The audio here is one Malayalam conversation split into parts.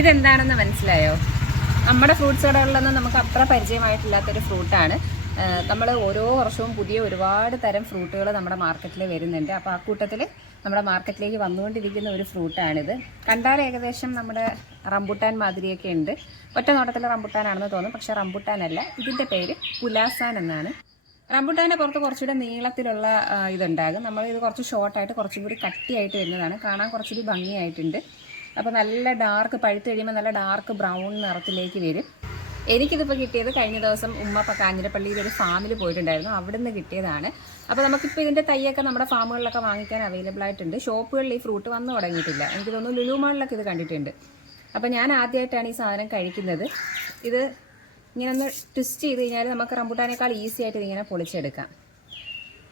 ഇതെന്താണെന്ന് മനസ്സിലായോ? നമ്മുടെ ഫ്രൂട്ട്സ് കടകളിലൊന്നും നമുക്ക് അത്ര പരിചയമായിട്ടില്ലാത്തൊരു ഫ്രൂട്ടാണ് നമ്മൾ ഓരോ വർഷവും പുതിയ ഒരുപാട് തരം ഫ്രൂട്ടുകൾ നമ്മുടെ മാർക്കറ്റിൽ വരുന്നുണ്ട്. അപ്പോൾ ആ കൂട്ടത്തിൽ നമ്മുടെ മാർക്കറ്റിലേക്ക് വന്നുകൊണ്ടിരിക്കുന്ന ഒരു ഫ്രൂട്ടാണിത് കണ്ടാൽ ഏകദേശം നമ്മുടെ റംബുട്ടാൻ മാതിരിയൊക്കെ ഉണ്ട്. ഒറ്റ നോട്ടത്തിൽ റംബുട്ടാനാണെന്ന് തോന്നും. പക്ഷേ റംബുട്ടാനല്ല ഇതിന്റെ പേര് പുലാസാൻ എന്നാണ്. റംബുട്ടാന്റെ പുറത്ത് കുറച്ചുകൂടെ നീളത്തിലുള്ള ഇതുണ്ടാകും. നമ്മൾ ഇത് കുറച്ച് ഷോർട്ടായിട്ട് കുറച്ചും കൂടി കട്ടിയായിട്ട് വരുന്നതാണ്. കാണാൻ കുറച്ചുകൂടി ഭംഗിയായിട്ടുണ്ട്. അപ്പോൾ നല്ല ഡാർക്ക് പഴുത്ത് കഴിയുമ്പോൾ നല്ല ഡാർക്ക് ബ്രൗൺ നിറത്തിലേക്ക് വരും. എനിക്കിതിപ്പോൾ കിട്ടിയത് കഴിഞ്ഞ ദിവസം ഉമ്മ കാഞ്ഞിരപ്പള്ളിയിൽ ഒരു ഫാമിൽ പോയിട്ടുണ്ടായിരുന്നു. അവിടെ നിന്ന് കിട്ടിയതാണ്. അപ്പോൾ നമുക്കിപ്പോൾ ഇതിന്റെ തൈയൊക്കെ നമ്മുടെ ഫാമുകളിലൊക്കെ വാങ്ങിക്കാൻ അവൈലബിൾ ആയിട്ടുണ്ട്. ഷോപ്പുകളിൽ ഈ ഫ്രൂട്ട് വന്നു തുടങ്ങിയിട്ടില്ല. എനിക്ക് തോന്നുന്നു ലുലു മാളിലൊക്കെ ഇത് കണ്ടിട്ടുണ്ട്. അപ്പോൾ ഞാൻ ആദ്യമായിട്ടാണ് ഈ സാധനം കഴിക്കുന്നത്. ഇത് ഇങ്ങനെ ഒന്ന് ട്വിസ്റ്റ് ചെയ്ത് കഴിഞ്ഞാൽ നമുക്ക് റംബുട്ടാനേക്കാൾ ഈസി ആയിട്ട് ഇതിങ്ങനെ പൊളിച്ചെടുക്കാം.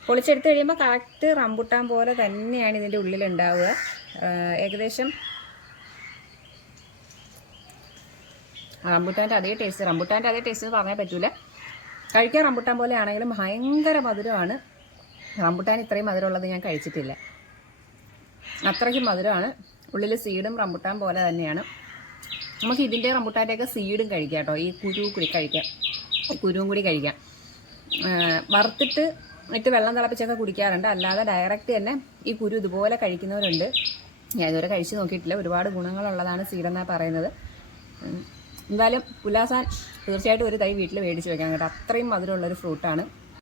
പൊളിച്ചെടുത്ത് കഴിയുമ്പോൾ കറക്റ്റ് റംബുട്ടാൻ പോലെ തന്നെയാണ് ഇതിന്റെ ഉള്ളിലുണ്ടാവുക. ഏകദേശം റംബുട്ടാന്റെ അതേ ടേസ്റ്റ് റംബുട്ടാന്റെ അതേ ടേസ്റ്റ് എന്ന് പറയാൻ പറ്റൂല. കഴിക്കാൻ റംബുട്ടാൻ പോലെ ആണെങ്കിലും ഭയങ്കര മധുരമാണ്. റംബുട്ടാൻ ഇത്രയും മധുരമുള്ളത് ഞാൻ കഴിച്ചിട്ടില്ല. അത്രയ്ക്കും മധുരമാണ്. ഉള്ളിൽ സീഡും റംബുട്ടാൻ പോലെ തന്നെയാണ്. നമുക്ക് ഇതിന്റെ റംബുട്ടാന്റെയൊക്കെ സീഡും കഴിക്കാം കേട്ടോ. ഈ കുരു കൂടി കഴിക്കാം. കുരുവും കൂടി കഴിക്കാം. വറുത്തിട്ട് ഇട്ട് വെള്ളം തിളപ്പിച്ചൊക്കെ കുടിക്കാറുണ്ട്. അല്ലാതെ ഡയറക്റ്റ് തന്നെ ഈ കുരു ഇതുപോലെ കഴിക്കുന്നവരുണ്ട്. ഞാൻ ഇതുവരെ കഴിച്ച് നോക്കിയിട്ടില്ല. ഒരുപാട് ഗുണങ്ങളുള്ളതാണ് സീഡെന്നാണ് പറയുന്നത്. എന്തായാലും പുലാസാൻ തീർച്ചയായിട്ടും ഒരു തൈ വീട്ടിൽ മേടിച്ച് വെക്കാൻ കേട്ടോ. അത്രയും മധുരമുള്ളൊരു ഫ്രൂട്ടാണ്